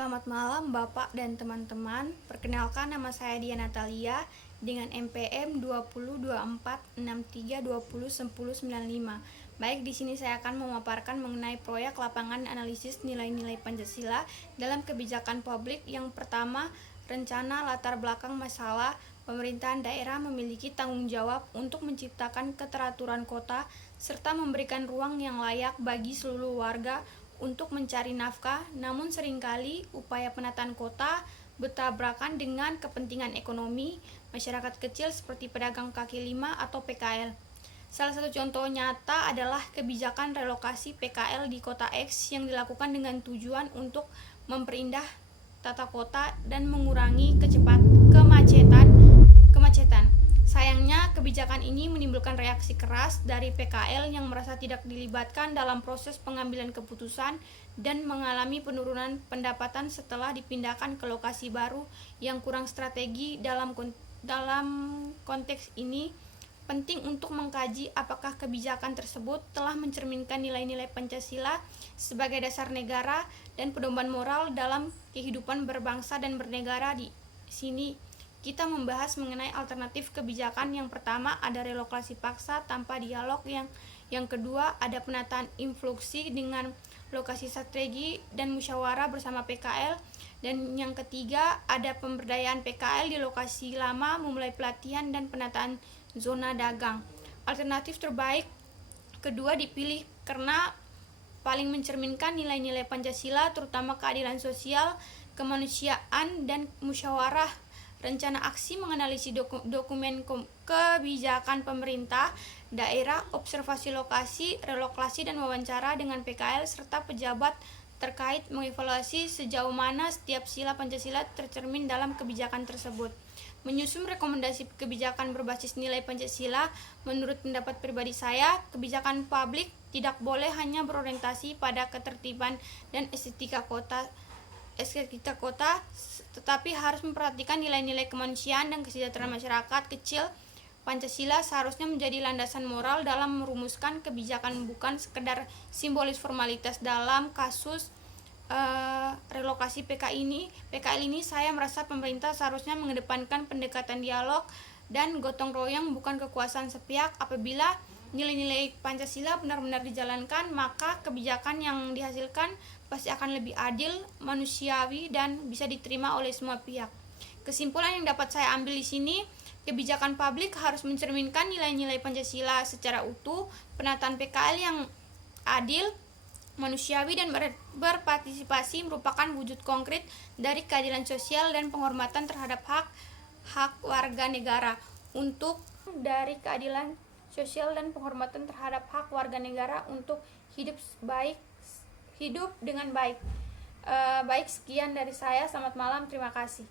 Selamat malam Bapak dan teman-teman. Perkenalkan, nama saya Dian Natalia dengan NPM 202463201095. Baik, di sini saya akan memaparkan mengenai proyek lapangan analisis nilai-nilai Pancasila dalam kebijakan publik. Yang pertama, rencana latar belakang masalah. Pemerintahan daerah memiliki tanggung jawab untuk menciptakan keteraturan kota serta memberikan ruang yang layak bagi seluruh warga untuk mencari nafkah, namun seringkali upaya penataan kota bertabrakan dengan kepentingan ekonomi masyarakat kecil seperti pedagang kaki lima atau PKL. Salah satu contoh nyata adalah kebijakan relokasi PKL di kota X yang dilakukan dengan tujuan untuk memperindah tata kota dan mengurangi kemacetan. Sayangnya, kebijakan ini menimbulkan reaksi keras dari PKL yang merasa tidak dilibatkan dalam proses pengambilan keputusan dan mengalami penurunan pendapatan setelah dipindahkan ke lokasi baru yang kurang strategi. Dalam konteks ini, penting untuk mengkaji apakah kebijakan tersebut telah mencerminkan nilai-nilai Pancasila sebagai dasar negara dan pedoman moral dalam kehidupan berbangsa dan bernegara. Di sini kita membahas mengenai alternatif kebijakan. Yang pertama, ada relokasi paksa tanpa dialog. Yang kedua, ada penataan influksi dengan lokasi strategi dan musyawarah bersama PKL. Dan yang ketiga, ada pemberdayaan PKL di lokasi lama, memulai pelatihan dan penataan zona dagang. Alternatif terbaik kedua dipilih karena paling mencerminkan nilai-nilai Pancasila, terutama keadilan sosial, kemanusiaan, dan musyawarah. Rencana aksi menganalisis dokumen kebijakan pemerintah daerah, observasi lokasi, relokasi, dan wawancara dengan PKL serta pejabat terkait, mengevaluasi sejauh mana setiap sila Pancasila tercermin dalam kebijakan tersebut. Menyusun rekomendasi kebijakan berbasis nilai Pancasila. Menurut pendapat pribadi saya, kebijakan publik tidak boleh hanya berorientasi pada ketertiban dan estetika kota, tetapi harus memperhatikan nilai-nilai kemanusiaan dan kesejahteraan masyarakat kecil. Pancasila seharusnya menjadi landasan moral dalam merumuskan kebijakan, bukan sekedar simbolis formalitas. Dalam kasus relokasi PKL ini, saya merasa pemerintah seharusnya mengedepankan pendekatan dialog dan gotong royong, bukan kekuasaan sepihak. Apabila nilai-nilai Pancasila benar-benar dijalankan, maka kebijakan yang dihasilkan pasti akan lebih adil, manusiawi, dan bisa diterima oleh semua pihak. Kesimpulan yang dapat saya ambil di sini, kebijakan publik harus mencerminkan nilai-nilai Pancasila secara utuh. Penataan PKL yang adil, manusiawi, dan berpartisipasi merupakan wujud konkret dari keadilan sosial dan penghormatan terhadap hak warga negara. Untuk dari keadilan sosial dan penghormatan terhadap hak warga negara untuk hidup dengan baik. Baik, sekian dari saya. Selamat malam, terima kasih.